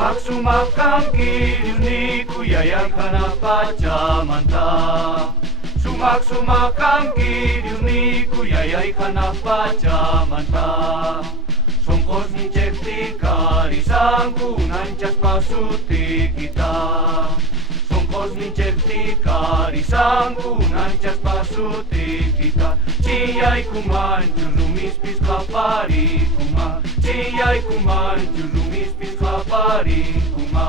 Sumak-sumak ang giliw ni Kuya Yang hanap pacamanta. Sumak-sumak ang giliw ni Kuya Yang hanap pacamanta. Songkos ni Cekti karisang kunancas pasuti kita. Songkos ni Cekti karisang kunancas pasuti kita. Ciyay kuman lumispis kapari kuma. Ciyay kuman lumispis kapari kuma.